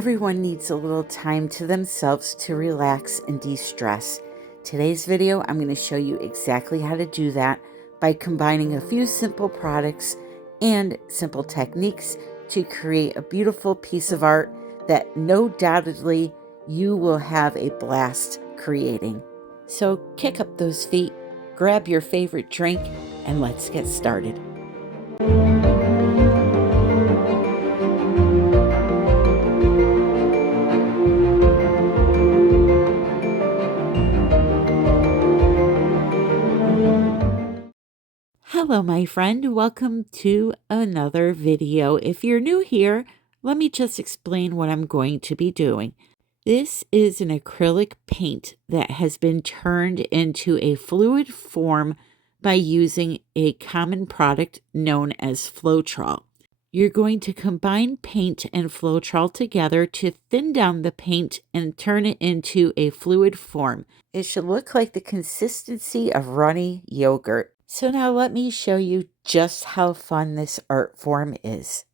Everyone needs a little time to themselves to relax and de-stress. Today's video, I'm going to show you exactly how to do that by combining a few simple products and simple techniques to create a beautiful piece of art that no doubtedly you will have a blast creating. So kick up those feet, grab your favorite drink, and let's get started. Hello, my friend. Welcome to another video. If you're new here, let me just explain what I'm going to be doing. This is an acrylic paint that has been turned into a fluid form by using a common product known as Floetrol. You're going to combine paint and Floetrol together to thin down the paint and turn it into a fluid form. It should look like the consistency of runny yogurt. So now let me show you just how fun this art form is.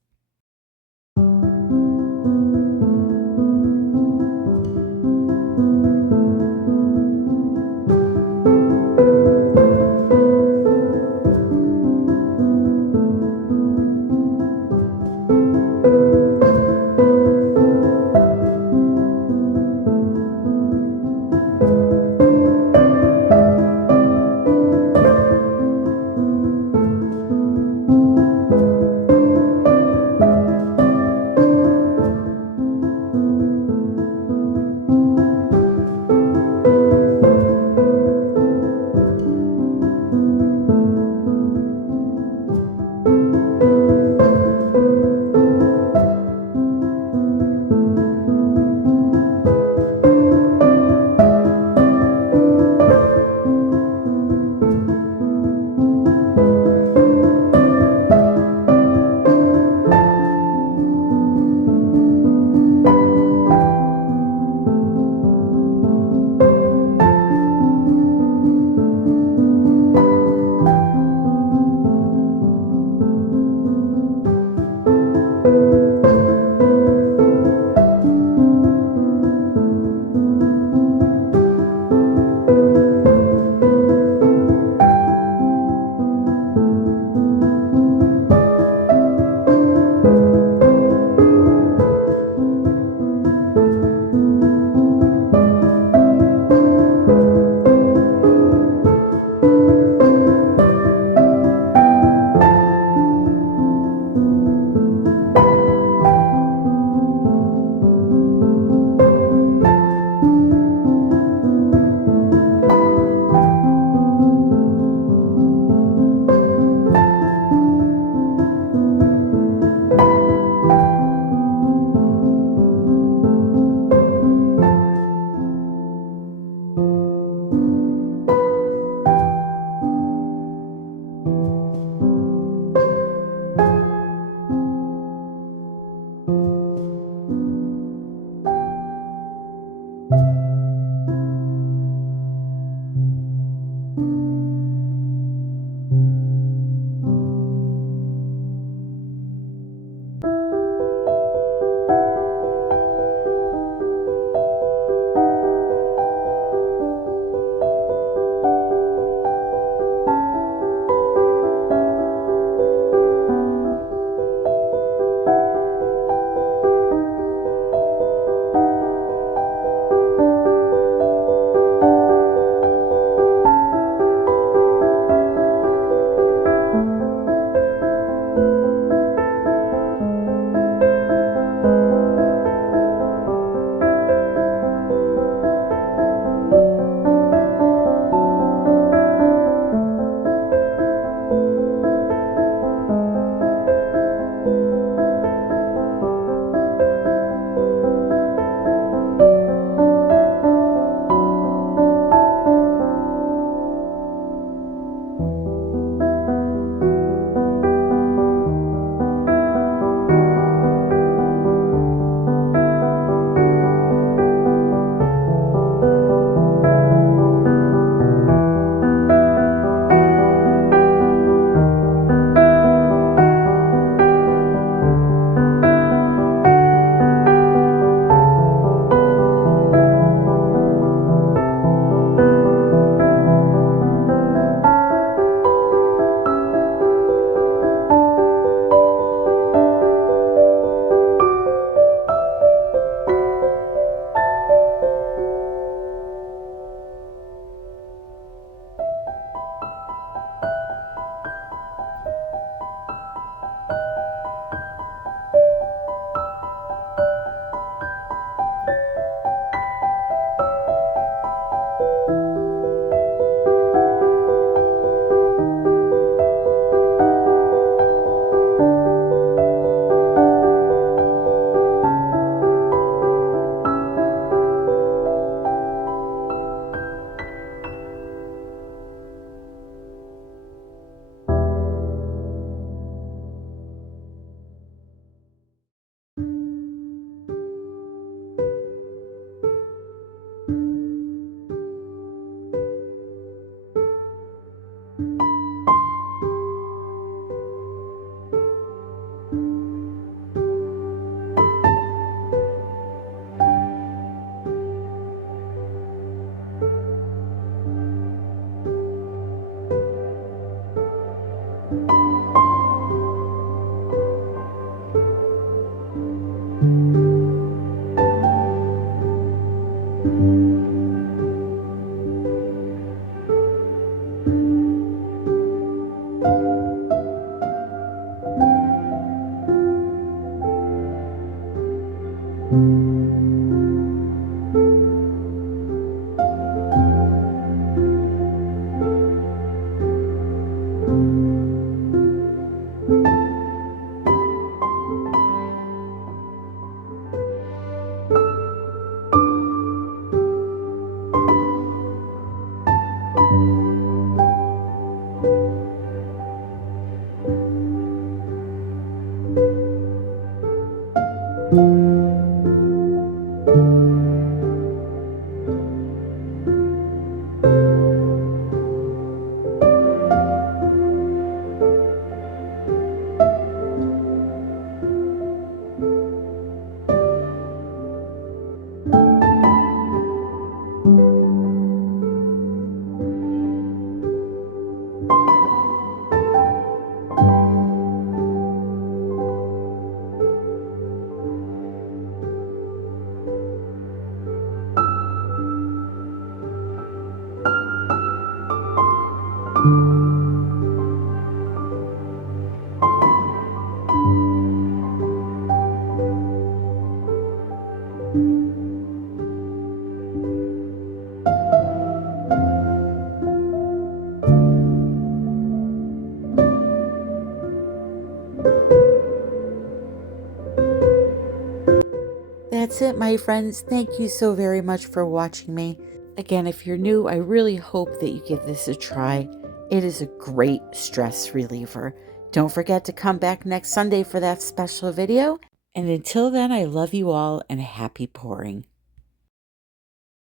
That's it, my friends. Thank you so very much for watching me. Again, if you're new, I really hope that you give this a try. It is a great stress reliever. Don't forget to come back next Sunday for that special video. And until then, I love you all and happy pouring.